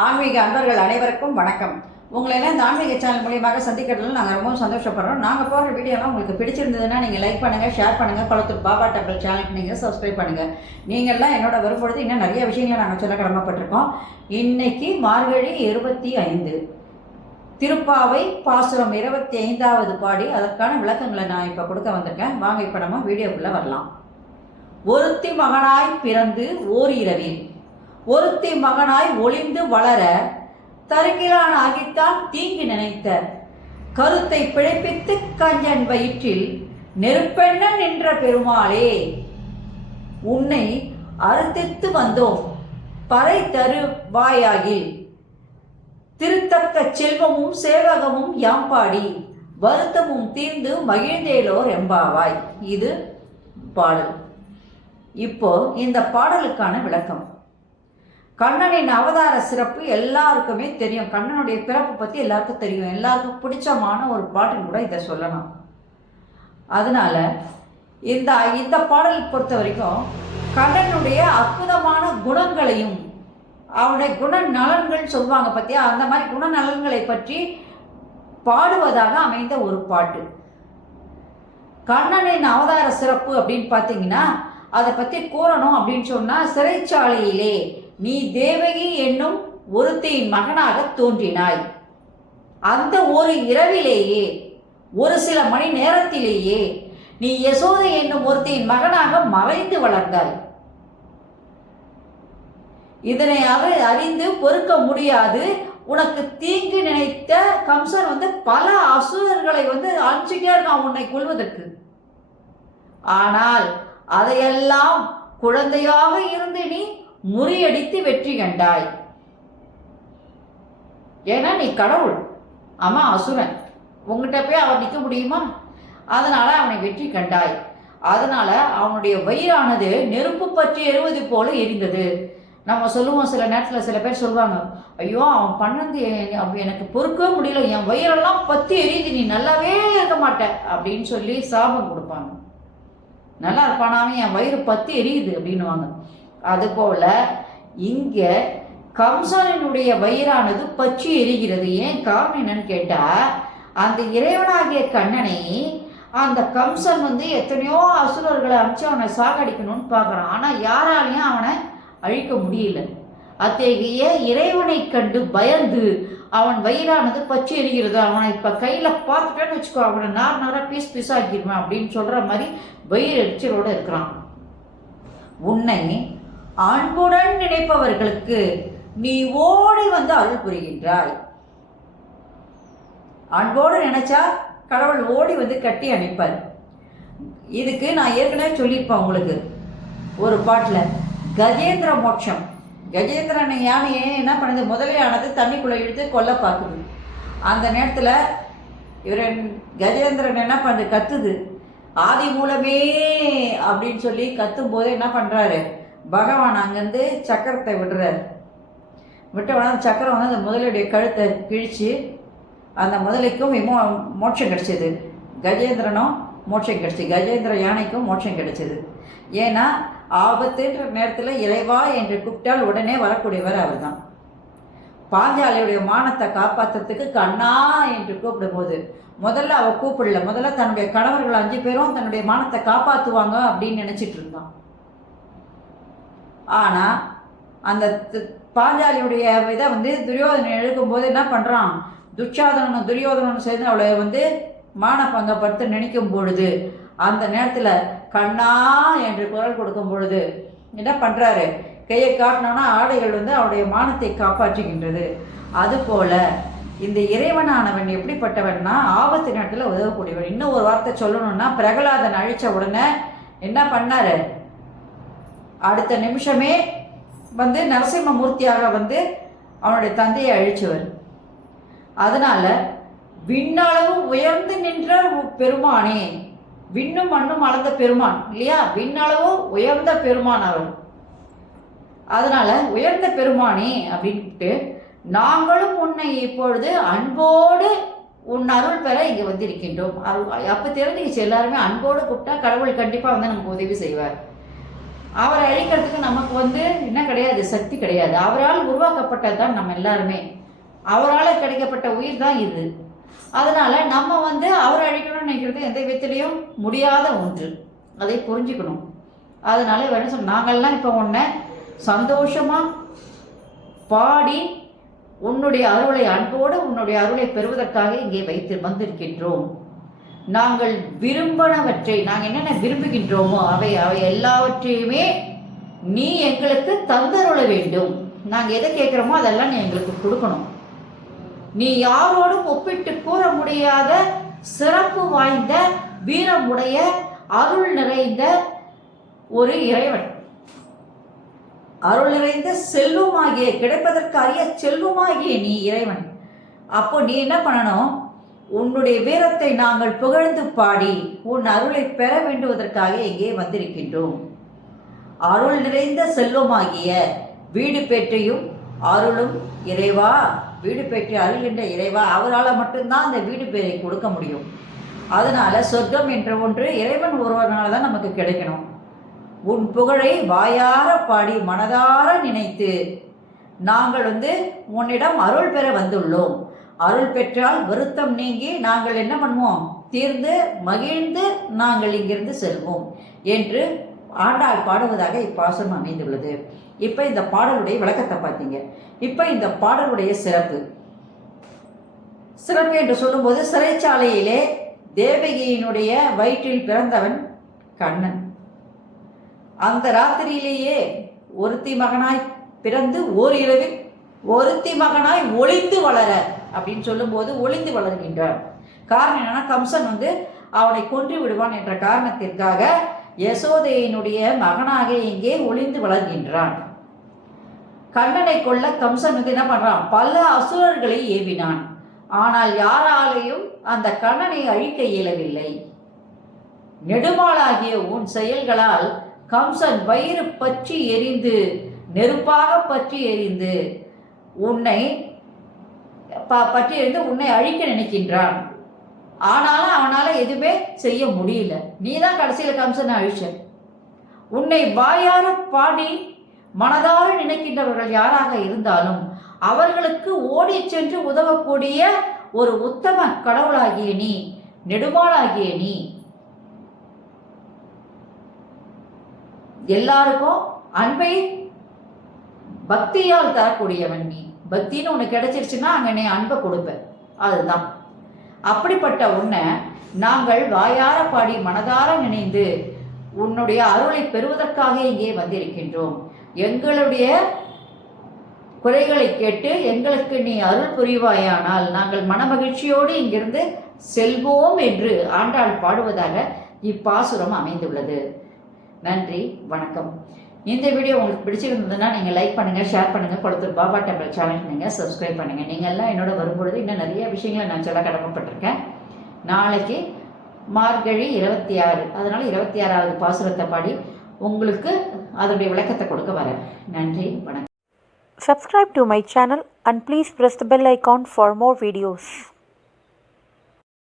ஆன்மீக அன்பர்கள் அனைவருக்கும் வணக்கம். உங்களை எல்லாம் இந்த ஆன்மீக சேனல் மூலியமாக சந்திக்கிறதுல நாங்கள் ரொம்ப சந்தோஷப்படுறோம். நாங்கள் போடுற வீடியோலாம் உங்களுக்கு பிடிச்சிருந்ததுன்னா நீங்கள் லைக் பண்ணுங்கள், ஷேர் பண்ணுங்கள், குளத்தூர் பாபா டெம்பிள் சேனலுக்கு நீங்கள் சப்ஸ்கிரைப் பண்ணுங்கள். நீங்கள்லாம் என்னோட வரும்பொழுது இன்னும் நிறைய விஷயங்களை நாங்கள் சொல்ல கடமைப்பட்டிருக்கோம். இன்னைக்கு மார்கழி 25 திருப்பாவை பாசுரம் 25வது பாடி அதற்கான விளக்கங்களை நான் இப்போ கொடுக்க வந்திருக்கேன். வாங்க இப்போ நம்ம வீடியோக்குள்ளே வரலாம். ஒருத்தி மகனாய் பிறந்து ஓர் இரவில் ஒருத்தி மகனாய் ஒளிந்து வளர தருகிலான் ஆகித்தான் தீங்கி நினைத்த கருத்தை பிழைப்பித்து கஞ்சன் வயிற்றில் நெருப்பெண்ண நின்ற பெருமாளே, உன்னை அறுத்தித்து வந்தோம் பறை தருவாயாகில் திருத்தக்க செல்வமும் சேவகமும் யாம்பாடி வருத்தமும் தீர்ந்து மகிழ்ந்தேலோர் எம்பாவாய். இது பாடல். இப்போ இந்த பாடலுக்கான விளக்கம். கண்ணனின் அவதார சிறப்பு எல்லாருக்குமே தெரியும். கண்ணனுடைய பிறப்பு பற்றி எல்லாருக்கும் தெரியும். எல்லாருக்கும் பிடிச்சமான ஒரு பாட்டுன்னு கூட இதை சொல்லலாம். அதனால இந்த பாடலை பொறுத்த வரைக்கும் கண்ணனுடைய அற்புதமான குணங்களையும் அவனுடைய குண நலன்கள் சொல்லுவாங்க பற்றியா, அந்த மாதிரி குணநலன்களை பற்றி பாடுவதாக அமைந்த ஒரு பாட்டு. கண்ணனின் அவதார சிறப்பு அப்படின்னு பார்த்தீங்கன்னா அதை பற்றி கூறணும் அப்படின்னு சொன்னால், சிறைச்சாலையிலே நீ தேவகி என்னும் ஒருத்தியின் மகனாக தோன்றினாய். அந்த ஒரு இரவிலேயே ஒரு சில மணி நேரத்திலேயே நீ யசோதை என்னும் ஒருத்தியின் மகனாக மறைந்து வளர்ந்தாய். இதனை அறிந்து பொறுக்க முடியாது உனக்கு தீங்கு நினைத்த கம்சன் பல அசுரர்களை அனுப்பிச்சுட்டே இருக்கான் உன்னை கொள்வதற்கு. ஆனால் அதையெல்லாம் குழந்தையாக இருந்து நீ முறியடித்து வெற்றி கண்டாய். ஏன்னா நீ கடவுள், அவன் அசுரன், உங்ககிட்ட போய் அவன் நிற்க முடியுமா? அதனால அவனை வெற்றி கண்டாய். அதனால அவனுடைய வயிறானது நெருப்பு பற்றி எரிவது போல எரிந்தது. நம்ம சொல்லுவோம், சில நேரத்தில் சில பேர் சொல்லுவாங்க, ஐயோ அவன் பண்ணது எனக்கு பொறுக்கவே முடியல, என் வயிறெல்லாம் பற்றி எரியுது, நீ நல்லாவே இருக்க மாட்ட அப்படின்னு சொல்லி சாபம் கொடுப்பாங்க. நல்லா இருப்பானாவே என் வயிறு பற்றி எரியுது அப்படின்னுவாங்க. அதுபோல இங்க கம்சனுடைய வயிறானது பற்றி எரிகிறது. ஏன் காரணம் என்னன்னு கேட்டா, அந்த இறைவனாகிய கண்ணனை அந்த கம்சன் எத்தனையோ அசுரர்களை அனுப்பிச்சு அவனை சாகடிக்கணும்னு பார்க்குறான். ஆனால் யாராலையும் அவனை அழிக்க முடியல. அத்தகைய இறைவனை கண்டு பயந்து அவன் வயிறானது பற்றி எரிகிறது. அவனை இப்போ கையில் பார்த்துட்டேன்னு வச்சுக்கோ, அவனை நார் பீஸ் பீஸாக்கிடுவேன் அப்படின்னு சொல்கிற மாதிரி வயிறு எரிச்சலோடு இருக்கிறான். உன்னை அன்புடன் நினைப்பவர்களுக்கு நீ ஓடி அருள் புரிகின்றாய். அன்போடு நினைச்சா கடவுள் ஓடி கட்டி அணைப்பார். இதுக்கு நான் ஏற்கனவே சொல்லியிருப்பேன் உங்களுக்கு ஒரு பாட்டில், கஜேந்திர மோட்சம். கஜேந்திரன் யானையே என்ன பண்ணுது, முதலையானது தண்ணிக்குள்ளே இழுத்து கொல்ல பார்க்குது. அந்த நேரத்தில் கஜேந்திரன் என்ன பண்ணுது, கத்துது. ஆதி மூலமே அப்படின்னு சொல்லி கத்தும் போது என்ன பண்ணுறாரு, பகவான் அங்கேருந்து சக்கரத்தை விடுறார். விட்டவன அந்த சக்கரம் அந்த முதலையுடைய கழுத்தை கிழிச்சு அந்த முதலைக்கும் மோட்சம் கிடைச்சிது. கஜேந்திரனும் மோட்சம் கிடைச்சி, கஜேந்திர யானைக்கும் மோட்சம் கிடைச்சிது. ஏன்னா ஆபத்துன்ற நேரத்தில் இறைவா என்று கூப்பிட்டால் உடனே வரக்கூடியவர் அவர் தான். பாஞ்சாலியுடைய மானத்தை காப்பாற்றுறதுக்கு கண்ணா என்று கூப்பிடும்போது முதல்ல அவள் கூப்பிடல, முதல்ல தன்னுடைய கணவர்கள் 5 பேரும் தன்னுடைய மானத்தை காப்பாற்றுவாங்க அப்படின்னு நினச்சிட்டு இருந்தான். ஆனால் அந்த பாஞ்சாலியுடைய இதை துரியோதனன் எழுக்கும்போது என்ன பண்ணுறான், துச்சாதனனும் துரியோதனனும் சேர்ந்து அவளை மான பங்கப்படுத்த நினைக்கும் பொழுது அந்த நேரத்தில் கண்ணா என்று குரல் கொடுக்கும் பொழுது என்ன பண்ணுறாரு, கையை காட்டினோன்னா ஆடைகள் அவருடைய மானத்தை காப்பாற்றுகின்றது. அதுபோல் இந்த இறைவனானவன் எப்படிப்பட்டவன்னா ஆபத்து நேரத்தில் உதவக்கூடியவன். இன்னும் ஒரு வார்த்தை சொல்லணும்னா, பிரகலாதன் அழித்த உடனே என்ன பண்ணார், அடுத்த நிமிஷமே நரசிம்மமூர்த்தியாக அவனுடைய தந்தையை அழிச்சவர். அதனால விண்ணளவு உயர்ந்து நின்ற பெருமானே, விண்ணும் மண்ணும் அளந்த பெருமான் இல்லையா, விண்ணளவு உயர்ந்த பெருமான் அவர். அதனால உயர்ந்த பெருமானே அப்படின்ட்டு நாங்களும் உன்னை இப்பொழுது அன்போடு உன் அருள் பெற இங்கே வந்திருக்கின்றோம். அப்போ தெரிஞ்சுக்கிச்சு எல்லாருமே, அன்போடு கூப்பிட்டா கடவுள் கண்டிப்பாக நமக்கு உதவி செய்வார். அவரை அழிக்கிறதுக்கு நமக்கு என்ன கிடையாது, சக்தி கிடையாது. அவரால் உருவாக்கப்பட்டது தான் நம்ம எல்லாருமே. அவரால் கிடைக்கப்பட்ட உயிர் தான் இது. அதனால் நம்ம அவரை அழிக்கணும்னு நினைக்கிறது எந்த விதத்துலேயும் முடியாத ஒன்று. அதை புரிஞ்சுக்கணும். அதனால என்ன சொன்ன, நாங்கள்லாம் இப்போ உன்னை சந்தோஷமாக பாடி உன்னுடைய அருளை அன்போடு உன்னுடைய அருளை பெறுவதற்காக இங்கே வந்திருக்கின்றோம். நாங்கள் விரும்பினவற்றை, நாங்கள் என்னென்ன விரும்புகின்றோமோ அவை எல்லாவற்றையுமே நீ எங்களுக்கு தந்தருள வேண்டும். நாங்கள் எதை கேட்குறோமோ அதெல்லாம் நீ எங்களுக்கு கொடுக்கணும். நீ யாரோடும் ஒப்பிட்டு கூற முடியாத சிறப்பு வாய்ந்த வீரமுடைய அருள் நிறைந்த ஒரு இறைவன். அருள் நிறைந்த செல்வமாகிய, கிடைப்பதற்கு அரிய செல்வமாகிய நீ இறைவன். அப்போ நீ என்ன பண்ணணும், உன்னுடைய வீரத்தை நாங்கள் புகழ்ந்து பாடி உன் அருளை பெற வேண்டுவதற்காக இங்கே வந்திருக்கின்றோம். அருள் நிறைந்த செல்வமாகிய வீடு பேற்றையும் அருளும் இறைவா, வீடு பேற்றை அருள்கின்ற இறைவா, அவரால் மட்டும்தான் அந்த வீடு பேரை கொடுக்க முடியும். அதனால சொர்க்கம் என்ற ஒன்று இறைவன் ஒருவனால தான் நமக்கு கிடைக்கணும். உன் புகழை வாயார பாடி மனதார நினைத்து நாங்கள் உன்னிடம் அருள் பெற வந்துள்ளோம். அருள் பெற்றால் வருத்தம் நீங்கி நாங்கள் என்ன பண்ணுவோம், தீர்ந்து மகிழ்ந்து நாங்கள் இங்கிருந்து செல்வோம் என்று ஆண்டாள் பாடுவதாக இப்பாசனம் அமைந்துள்ளது. இப்போ இந்த பாடலுடைய விளக்கத்தை பார்த்தீங்க. இப்போ இந்த பாடலுடைய சிறப்பு என்று சொல்லும்போது, சிறைச்சாலையிலே தேவகியினுடைய வயிற்றில் பிறந்தவன் கண்ணன். அந்த ராத்திரியிலேயே ஒருத்தி மகனாய் பிறந்து ஓரிரவில் ஒருத்தி மகனாய் ஒளிந்து வளர அப்படின்னு சொல்லும்போது ஒளிந்து வளர்கின்றான். காரணம் என்னன்னா, கம்சன் அவனை கொன்று விடுவான் என்ற காரணத்திற்காக யசோதையினுடைய மகனாக இங்கே ஒளிந்து வளர்கின்றான். கண்ணனை கொல்ல கம்சன் என்ன பண்றான், பல அசுரர்களை ஏவினான். ஆனால் யாராலையும் அந்த கண்ணனை அழிக்க இயலவில்லை. நெடுமாளாகிய உன் செயல்களால் கம்சன் வயிறு பற்றி எரிந்து, நெருப்பாக பற்றி எரிந்து உன்னை அழிக்க நினைக்கின்றான். ஆனாலும் அவனால் எதுவுமே செய்ய முடியல. நீ தான் கடைசியில் கம்சனை அழிச்ச. உன்னை வாயார பாடி மனதார நினைக்கின்றவர்கள் யாராக இருந்தாலும் அவர்களுக்கு ஓடி சென்று உதவக்கூடிய ஒரு உத்தம கடவுளாகிய நீ, நெடுமாளாகிய நீ, எல்லாருக்கும் அன்பை பக்தியால் தரக்கூடியவன் நீ. பக்தின்னு உனக்கு கிடைச்சிருச்சுன்னா அங்கே நீ அன்பை கொடுப்ப. அதுதான். அப்படிப்பட்ட உன்னை நாங்கள் வாயார பாடி மனதார நினைந்து உன்னுடைய அருளை பெறுவதற்காக இங்கே வந்திருக்கின்றோம். எங்களுடைய குறைகளை கேட்டு எங்களுக்கு நீ அருள் புரிவாயானால் நாங்கள் மனமகிழ்ச்சியோடு இங்கிருந்து செல்வோம் என்று ஆண்டாள் பாடுவதாக இப்பாசுரம் அமைந்துள்ளது. நன்றி, வணக்கம். இந்த வீடியோ உங்களுக்கு பிடிச்சிருந்ததுன்னா நீங்கள் லைக் பண்ணுங்கள், ஷேர் பண்ணுங்கள். கொளத்தூர் பாபா டெம்பிள் சேனல் நீங்கள் சப்ஸ்கிரைப் பண்ணுங்கள். நீங்கள் எல்லாம் என்னோட வரும்பொழுது இன்னும் நிறைய விஷயங்களை நான் சொல்ல கடமைப்பட்டிருக்கேன். நாளைக்கு மார்கழி 26, அதனால் 26வது பாசுரத்தை பாடி உங்களுக்கு அதனுடைய விளக்கத்தை கொடுக்க வரேன். நன்றி, வணக்கம். Subscribe to my channel and please press the bell icon for more videos.